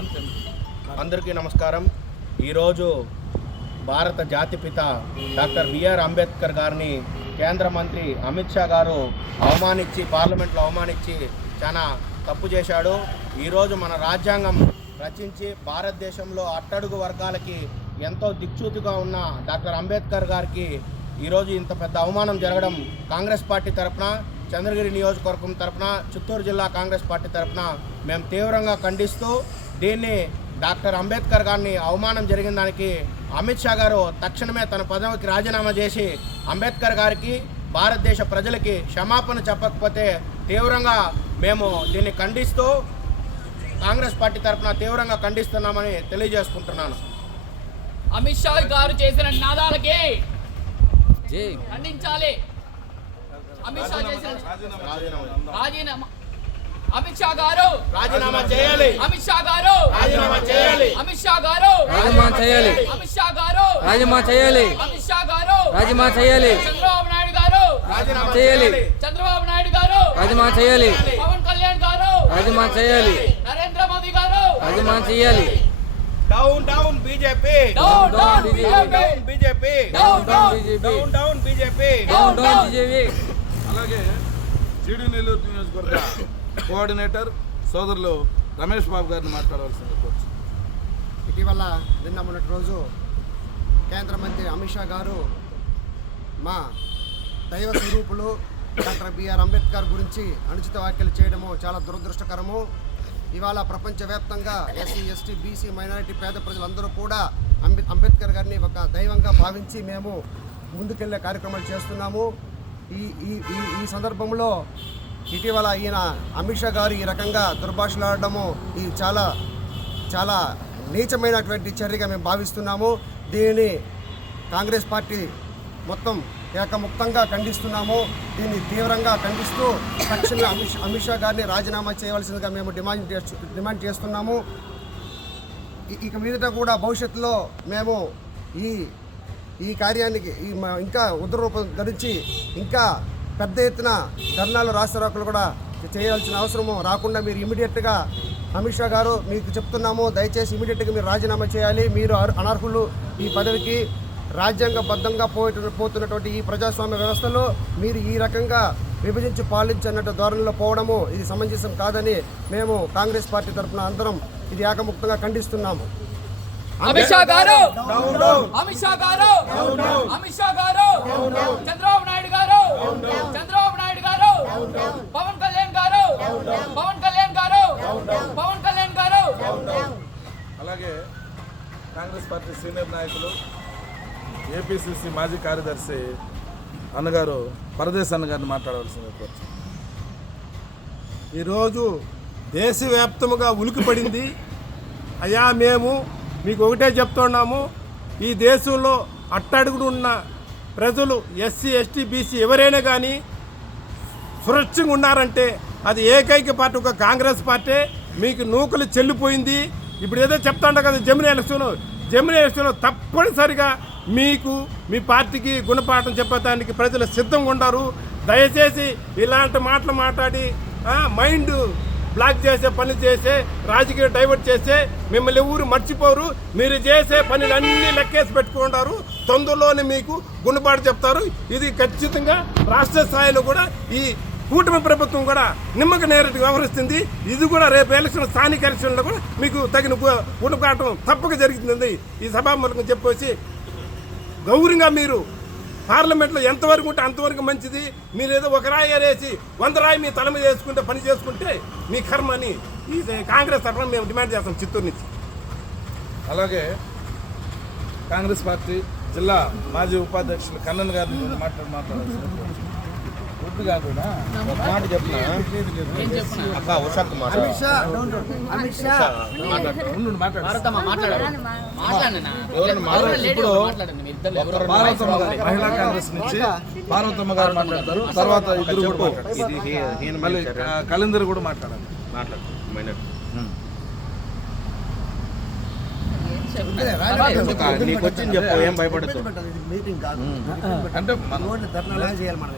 అందరికీ నమస్కారం. ఈరోజు భారత జాతిపిత డాక్టర్ బిఆర్ అంబేద్కర్ గారిని కేంద్ర మంత్రి అమిత్ షా గారు పార్లమెంట్లో అవమానించి చాలా తప్పు చేశాడు. ఈరోజు మన రాజ్యాంగం రచించి భారతదేశంలో అట్టడుగు వర్గాలకి ఎంతో దిక్సూచిగా ఉన్న డాక్టర్ అంబేద్కర్ గారికి ఈరోజు ఇంత పెద్ద అవమానం జరగడం కాంగ్రెస్ పార్టీ తరఫున, చంద్రగిరి నియోజకవర్గం తరఫున, చిత్తూరు జిల్లా కాంగ్రెస్ పార్టీ తరఫున మేము తీవ్రంగా ఖండిస్తూ దీన్ని డాక్టర్ అంబేద్కర్ గారిని అవమానం జరిగిన దానికి అమిత్ షా గారు తక్షణమే తన పదవికి రాజీనామా చేసి అంబేద్కర్ గారికి, భారతదేశ ప్రజలకి క్షమాపణ చెప్పకపోతే తీవ్రంగా మేము దీన్ని ఖండిస్తూ కాంగ్రెస్ పార్టీ తరఫున తీవ్రంగా ఖండిస్తున్నామని తెలియజేసుకుంటున్నాను. అమిత్ షా గారు చేసిన నినాదాలకి ఖండించాలి. అమిత్ షా చేసిన రాజీనామా అమిత్ షా గారు రాజీనామా చేయాలి. అమిత్ షా గారు రాజీనామా చేయాలి. అమిత్ షా గారు రాజీనామా చేయాలి. అమిత్ షా గారు రాజీనామా చేయాలి. అమిత్ షా గారు రాజీనామా చేయాలి. చంద్రబాబు నాయుడు గారు రాజీనామా చేయాలి. చంద్రబాబు నాయుడు గారు రాజీనామా చేయాలి. పవన్ కళ్యాణ్ గారు రాజీనామా చేయాలి. నరేంద్ర మోదీ గారు రాజీనామా చేయాలి. Down down BJP, down down down BJP, down down down down BJP, down down BJP. అలాగే జీడీ నెల్లూరు నియోజకవర్గ కోఆర్డినేటర్ సోదరులు రమేష్ బాబు గారిని మాట్లాడవలసింది కోరుచు. ఇటీవల మొన్నటి రోజు కేంద్ర మంత్రి అమిత్ షా గారు మా దైవ స్వరూపులు డాక్టర్ బిఆర్ అంబేద్కర్ గురించి అనుచిత వ్యాఖ్యలు చేయడము చాలా దురదృష్టకరము. ఇవాళ ప్రపంచవ్యాప్తంగా ఎస్సీ, ఎస్టీ, బీసీ, మైనారిటీ, పేద ప్రజలందరూ కూడా అంబేద్కర్ గారిని ఒక దైవంగా భావించి మేము ముందుకెళ్లే కార్యక్రమాలు చేస్తున్నాము. ఈ సందర్భంలో ఇటీవల ఈయన అమిత్ షా గారు ఈ రకంగా దుర్భాషలాడడము ఇది చాలా చాలా నీచమైనటువంటి చర్యగా మేము భావిస్తున్నాము. దీనిని కాంగ్రెస్ పార్టీ మొత్తం ఏకముక్తంగా ఖండిస్తున్నాము. దీన్ని తీవ్రంగా ఖండిస్తూ తక్షణమే అమిత్ షా గారిని రాజీనామా చేయవలసిందిగా మేము డిమాండ్ చేస్తున్నాము. ఇక మీదట కూడా భవిష్యత్తులో మేము ఈ కార్యానికి ఇంకా ఉగ్రరూపం ధరించి ఇంకా పెద్ద ఎత్తున ధర్నాలు, రాస్తారోకలు కూడా చేయాల్సిన అవసరము రాకుండా మీరు ఇమీడియట్గా అమిత్ షా గారు మీకు చెప్తున్నాము, దయచేసి ఇమీడియట్గా మీరు రాజీనామా చేయాలి. మీరు అనర్హులు ఈ పదవికి. రాజ్యాంగబద్ధంగా పోతున్నటువంటి ఈ ప్రజాస్వామ్య వ్యవస్థలో మీరు ఈ రకంగా విభజించి పాలించన్నట్టు ధోరణిలో పోవడము ఇది సమంజసం కాదని మేము కాంగ్రెస్ పార్టీ తరఫున అందరం ఇది ఏకముక్తంగా ఖండిస్తున్నాము. అమిత్ షా గారు, అమిత్ షా గారు, అమిత్ షా గారు, చంద్రబాబు నాయుడు గారు, చంద్రబాబు నాయుడు గారు, పవన్ కళ్యాణ్ గారు, పవన్ కళ్యాణ్ గారు, పవన్ కళ్యాణ్ గారు. అలాగే కాంగ్రెస్ పార్టీ సీనియర్ నాయకులు ఏపీసీసీ మాజీ కార్యదర్శి అన్నగారు పరదేశ్ అన్నగారిని మాట్లాడవలసింది కోరుచు. ఈరోజు దేశవ్యాప్తముగా ఉలికిపడింది. అయ్యా మేము మీకు ఒకటే చెప్తున్నాము, ఈ దేశంలో అట్టడుగుడు ఉన్న ప్రజలు ఎస్సీ, ఎస్టీ, బీసీ ఎవరైనా కానీ సురక్షంగా ఉన్నారంటే అది ఏకైక పార్టీ ఒక కాంగ్రెస్ పార్టీ. మీకు నూకలు చెల్లిపోయింది. ఇప్పుడు ఏదో చెప్తాండ కదా జమినీ ఎలక్షన్లో తప్పనిసరిగా మీకు మీ పార్టీకి గుణపాఠం చెప్పడానికి ప్రజలు సిద్ధంగా ఉన్నారు. దయచేసి ఇలాంటి మాటలు మాట్లాడి మైండ్ బ్లాక్ చేసే పని చేసే రాజకీయ డైవర్ట్ చేసే మిమ్మల్ని ఎవరు మర్చిపోరు. మీరు చేసే పనులన్నీ లెక్కేసి పెట్టుకుంటారు. తొందరలోనే మీకు గుణపాఠం చెప్తారు. ఇది ఖచ్చితంగా రాష్ట్ర స్థాయిలో కూడా ఈ కూటమి ప్రభుత్వం కూడా నిమ్మక నేరటి వ్యవహరిస్తుంది. ఇది కూడా రేపు ఎలక్షన్, స్థానిక ఎలక్షన్లో కూడా మీకు తగిన గుణపాఠం తప్పక జరుగుతుంది. ఈ సభాముఖంగా చెప్పేసి గౌరవంగా మీరు పార్లమెంట్లో ఎంతవరకు ఉంటే అంతవరకు మంచిది. మీరు ఏదో ఒక రాయి ఏరేసి 100 రాయి మీ తల మీద వేసుకుంటే పని చేసుకుంటే మీ కర్మ అని ఈ కాంగ్రెస్ తరఫున మేము డిమాండ్ చేస్తాం చిత్తూరు నుంచి. అలాగే కాంగ్రెస్ పార్టీ జిల్లా మాజీ ఉపాధ్యక్షులు కన్నన్ గారిని మాట్లాడాల్సింది కోరుచు. కాకుండా ఒక మాట చెప్తున్నా అక్క ఉషాకు మహిళా కాంగ్రెస్ నుంచి పార్వతమ్మ గారు మాట్లాడతారు. తర్వాత ఇద్దరు కూడా మాట్లాడారు. మళ్ళీ కళిందరు కూడా మాట్లాడాలి. నీకు వచ్చింది చెప్పు, ఏం భయపడదు. మీటింగ్ కాదు అంటే ధర్నా చేయాలి మనం.